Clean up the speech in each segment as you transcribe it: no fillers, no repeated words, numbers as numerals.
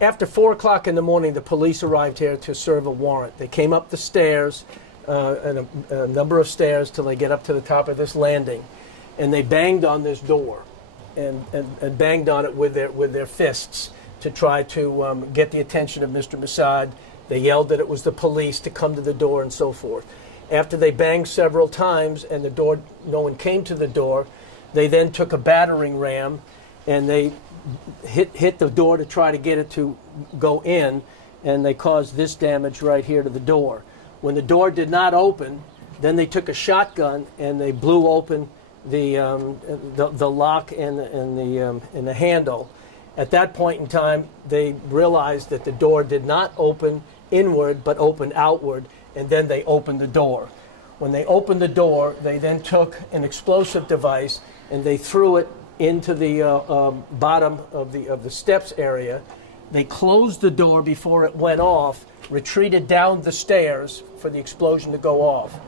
After 4 o'clock in the morning, the police arrived here to serve a warrant. They came up the stairs, and a number of stairs, till they get up to the top of this landing, and they banged on this door, and banged on it with their fists to try to get the attention of Mr. MASSAD. They yelled that it was the police to come to the door and so forth. After they banged several times and the door, no one came to the door, they then took a battering ram and they hit the door to try to get it to go in, and they caused this damage right here to the door. When the door did not open, then they took a shotgun and they blew open the lock and the handle. At that point in time, they realized that the door did not open inward but opened outward, and then they opened the door. When they opened the door, they then took an explosive device and they threw it into the bottom of the steps area. They closed the door before it went off, retreated down the stairs for the explosion to go off.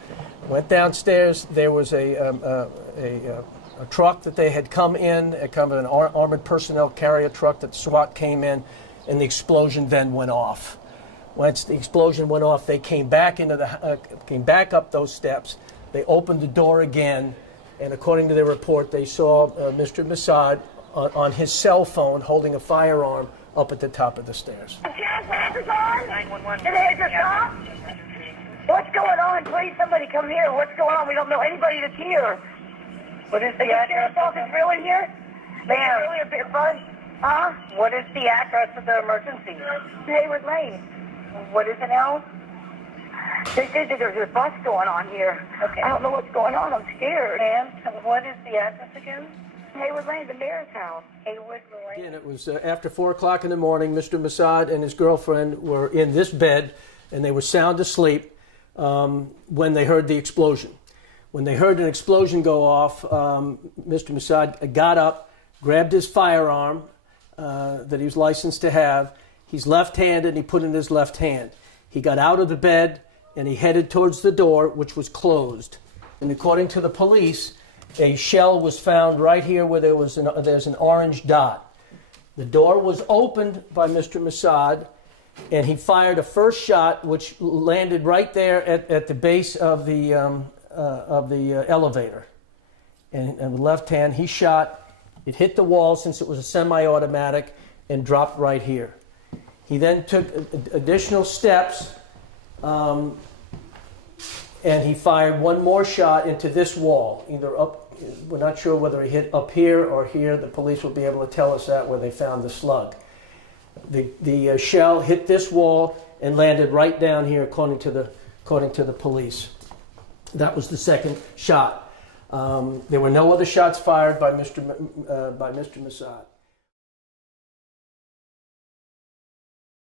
Went downstairs. There was a truck that they had come in, kind of an armored personnel carrier truck that SWAT came in, and the explosion then went off. Once the explosion went off, they came back came back up those steps. They opened the door again, and according to their report, they saw Mr. MASSAD on his cell phone holding a firearm up at the top of the stairs. 911. Did they just stop? What's going on? Please, somebody come here. What's going on? We don't know anybody that's here. What is the sheriff's office really here? Ma'am. Really a bit fun? Huh? What is the address of the emergency? Hayward Lane. What is it now? They said that there's a bus going on here. Okay. I don't know what's going on. I'm scared. And what is the address again? Hayward Lane, the mayor's house. Hayward Lane. Again, it was after 4 o'clock in the morning. Mr. MASSAD and his girlfriend were in this bed, and they were sound asleep when they heard the explosion. When they heard an explosion go off, Mr. MASSAD got up, grabbed his firearm that he was licensed to have. He's left-handed, and he put it in his left hand. He got out of the bed, and he headed towards the door, which was closed. And according to the police, a shell was found right here where there's an orange dot. The door was opened by Mr. MASSAD, and he fired a first shot, which landed right there at the base of the elevator. And with left hand, he shot. It hit the wall since it was a semi-automatic and dropped right here. He then took additional steps, and he fired one more shot into this wall, either up, we're not sure whether he hit up here or here. The police will be able to tell us that where they found the slug. The shell hit this wall and landed right down here, according to the police. That was the second shot. There were no other shots fired by Mr. MASSAD.